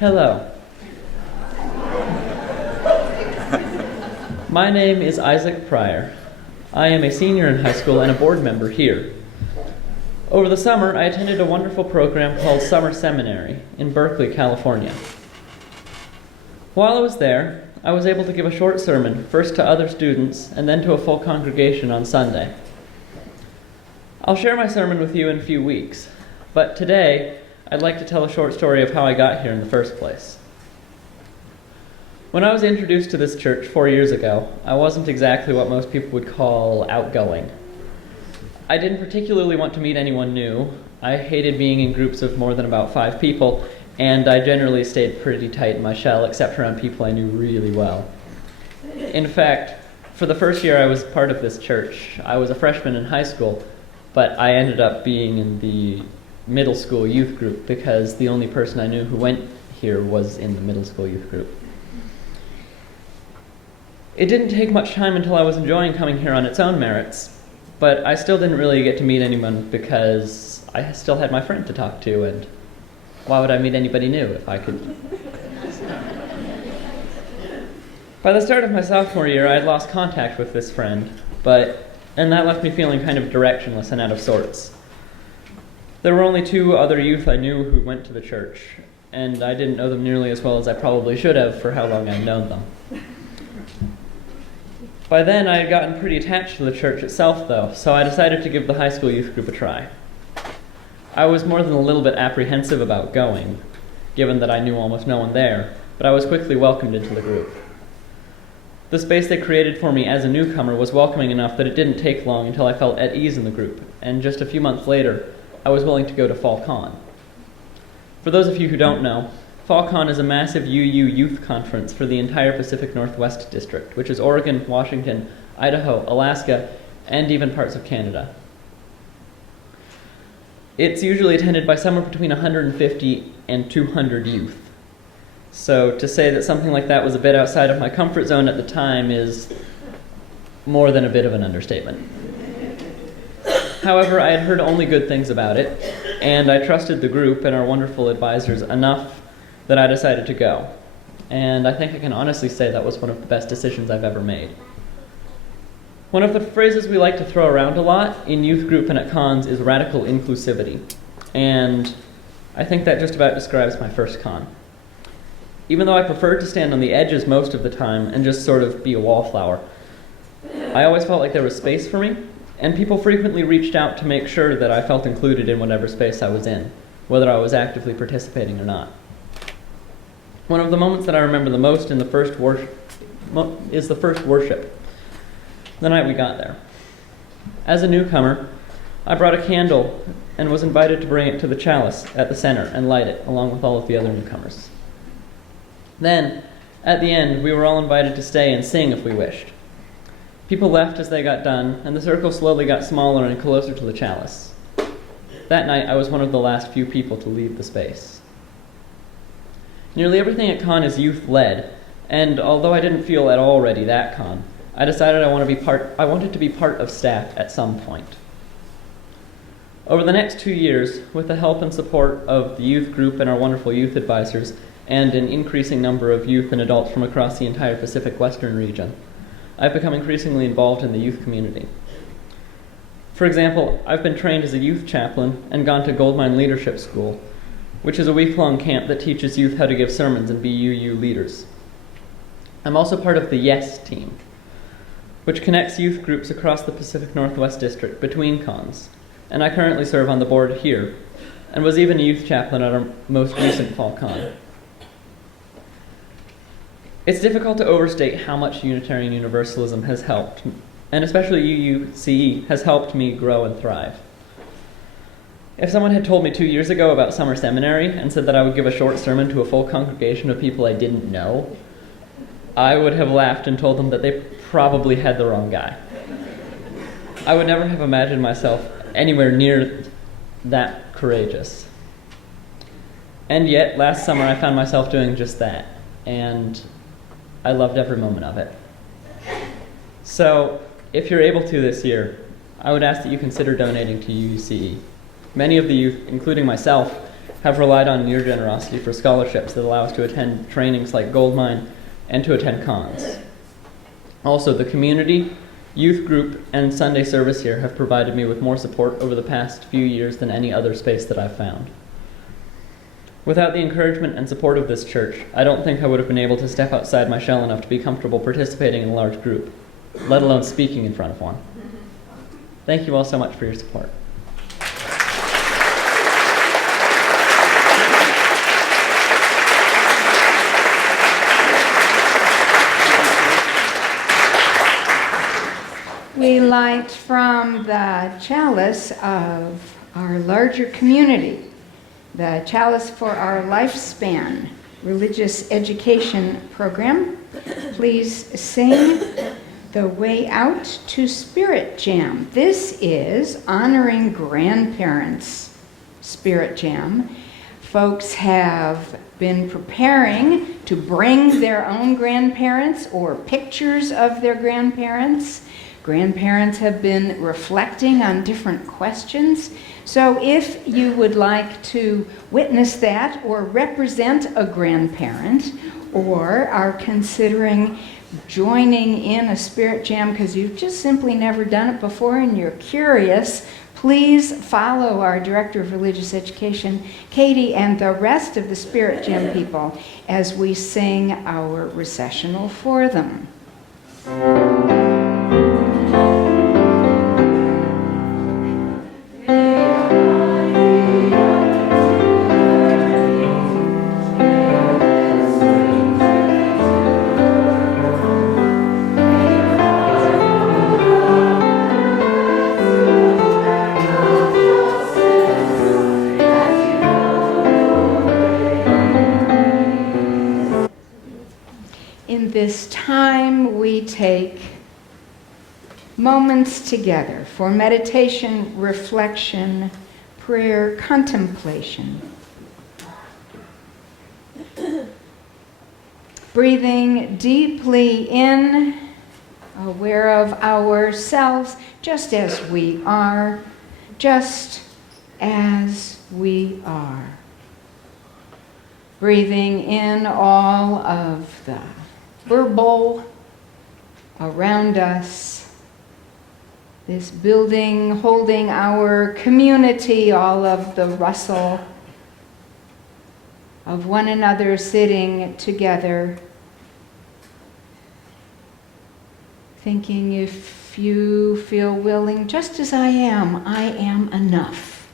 Hello. My name is Isaac Pryor. I am a senior in high school and a board member here. Over the summer, I attended a wonderful program called Summer Seminary in Berkeley, California. While I was there, I was able to give a short sermon, first to other students and then to a full congregation on Sunday. I'll share my sermon with you in a few weeks, but today I'd like to tell a short story of how I got here in the first place. When I was introduced to this church 4 years ago, I wasn't exactly what most people would call outgoing. I didn't particularly want to meet anyone new. I hated being in groups of more than about 5 people, and I generally stayed pretty tight in my shell, except around people I knew really well. In fact, for the first year I was part of this church, I was a freshman in high school, but I ended up being in the middle school youth group because the only person I knew who went here was in the middle school youth group. It didn't take much time until I was enjoying coming here on its own merits, but I still didn't really get to meet anyone because I still had my friend to talk to, and why would I meet anybody new if I could? By the start of my sophomore year, I had lost contact with this friend, and that left me feeling kind of directionless and out of sorts. There were only 2 other youth I knew who went to the church, and I didn't know them nearly as well as I probably should have for how long I'd known them. By then, I had gotten pretty attached to the church itself, though, so I decided to give the high school youth group a try. I was more than a little bit apprehensive about going, given that I knew almost no one there, but I was quickly welcomed into the group. The space they created for me as a newcomer was welcoming enough that it didn't take long until I felt at ease in the group, and just a few months later, I was willing to go to Fall Con. For those of you who don't know, Fall Con is a massive UU youth conference for the entire Pacific Northwest District, which is Oregon, Washington, Idaho, Alaska, and even parts of Canada. It's usually attended by somewhere between 150 and 200 youth. So to say that something like that was a bit outside of my comfort zone at the time is more than a bit of an understatement. However, I had heard only good things about it, and I trusted the group and our wonderful advisors enough that I decided to go. And I think I can honestly say that was one of the best decisions I've ever made. One of the phrases we like to throw around a lot in youth group and at cons is radical inclusivity. And I think that just about describes my first con. Even though I preferred to stand on the edges most of the time and just sort of be a wallflower, I always felt like there was space for me, and people frequently reached out to make sure that I felt included in whatever space I was in, whether I was actively participating or not. One of the moments that I remember the most in the first is the first worship, the night we got there. As a newcomer, I brought a candle and was invited to bring it to the chalice at the center and light it, along with all of the other newcomers. Then, at the end, we were all invited to stay and sing if we wished. People left as they got done, and the circle slowly got smaller and closer to the chalice. That night, I was one of the last few people to leave the space. Nearly everything at con is youth-led, and although I didn't feel at all ready that con, I decided I wanted to be part of staff at some point. Over the next 2 years, with the help and support of the youth group and our wonderful youth advisors, and an increasing number of youth and adults from across the entire Pacific Western region, I've become increasingly involved in the youth community. For example, I've been trained as a youth chaplain and gone to Goldmine Leadership School, which is a week-long camp that teaches youth how to give sermons and be UU leaders. I'm also part of the YES team, which connects youth groups across the Pacific Northwest District between cons, and I currently serve on the board here, and was even a youth chaplain at our most recent Fall Con. It's difficult to overstate how much Unitarian Universalism has helped, and especially UUCE has helped me grow and thrive. If someone had told me 2 years ago about summer seminary and said that I would give a short sermon to a full congregation of people I didn't know, I would have laughed and told them that they probably had the wrong guy. I would never have imagined myself anywhere near that courageous. And yet, last summer I found myself doing just that, and I loved every moment of it. So, if you're able to this year, I would ask that you consider donating to UUCE. Many of the youth, including myself, have relied on your generosity for scholarships that allow us to attend trainings like Goldmine and to attend cons. Also, the community, youth group, and Sunday service here have provided me with more support over the past few years than any other space that I've found. Without the encouragement and support of this church, I don't think I would have been able to step outside my shell enough to be comfortable participating in a large group, let alone speaking in front of one. Thank you all so much for your support. We light from the chalice of our larger community, the chalice for our lifespan religious education program. Please sing The Way Out to Spirit Jam. This is honoring grandparents Spirit Jam. Folks have been preparing to bring their own grandparents or pictures of their grandparents. Grandparents have been reflecting on different questions. So if you would like to witness that or represent a grandparent or are considering joining in a Spirit Jam because you've just simply never done it before and you're curious, please follow our Director of Religious Education, Katie, and the rest of the Spirit Jam people as we sing our recessional for them. This time we take moments together for meditation, reflection, prayer, contemplation. Breathing deeply in, aware of ourselves just as we are, just as we are. Breathing in all of the verbal around us, this building holding our community, all of the rustle of one another sitting together, thinking if you feel willing, just as I am enough.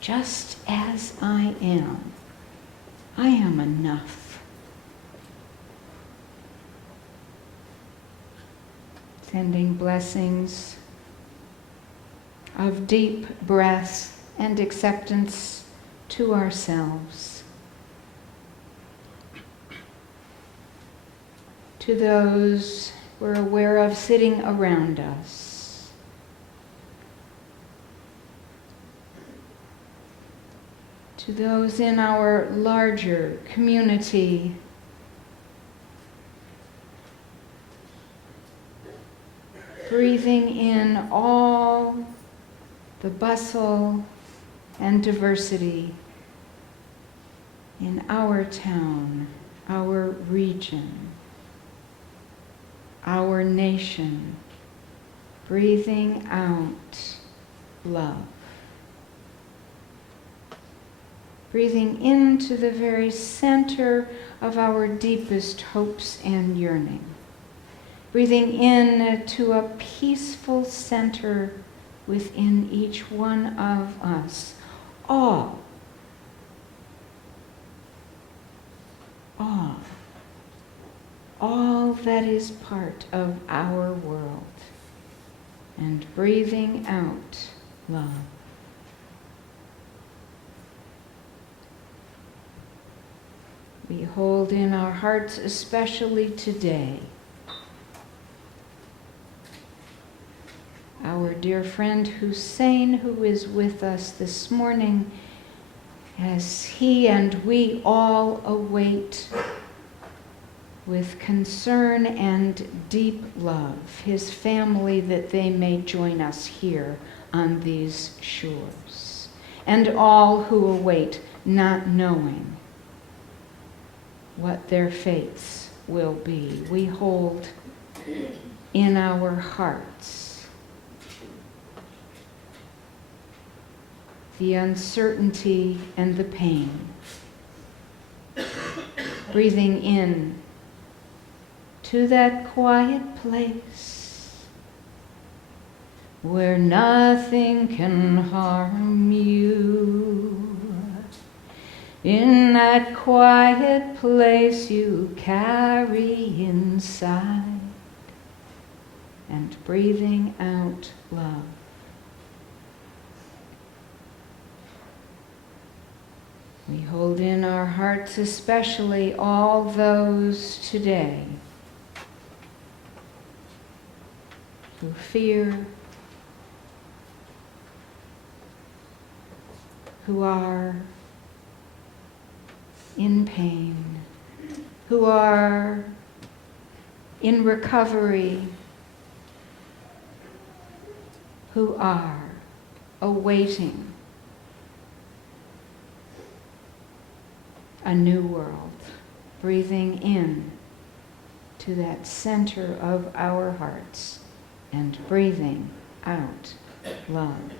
Just as I am enough. Sending blessings of deep breath and acceptance to ourselves, to those we're aware of sitting around us, to those in our larger community, breathing in all the bustle and diversity in our town, our region, our nation, breathing out love. Breathing into the very center of our deepest hopes and yearning. Breathing in to a peaceful center within each one of us. All that is part of our world. And breathing out love. We hold in our hearts, especially today, our dear friend Hussein, who is with us this morning, as he and we all await with concern and deep love his family, that they may join us here on these shores, and all who await not knowing what their fates will be. We hold in our hearts the uncertainty and the pain. Breathing in to that quiet place where nothing can harm you. In that quiet place you carry inside, and breathing out love. We hold in our hearts especially all those today who fear, who are in pain, who are in recovery, who are awaiting a new world, breathing in to that center of our hearts and breathing out love.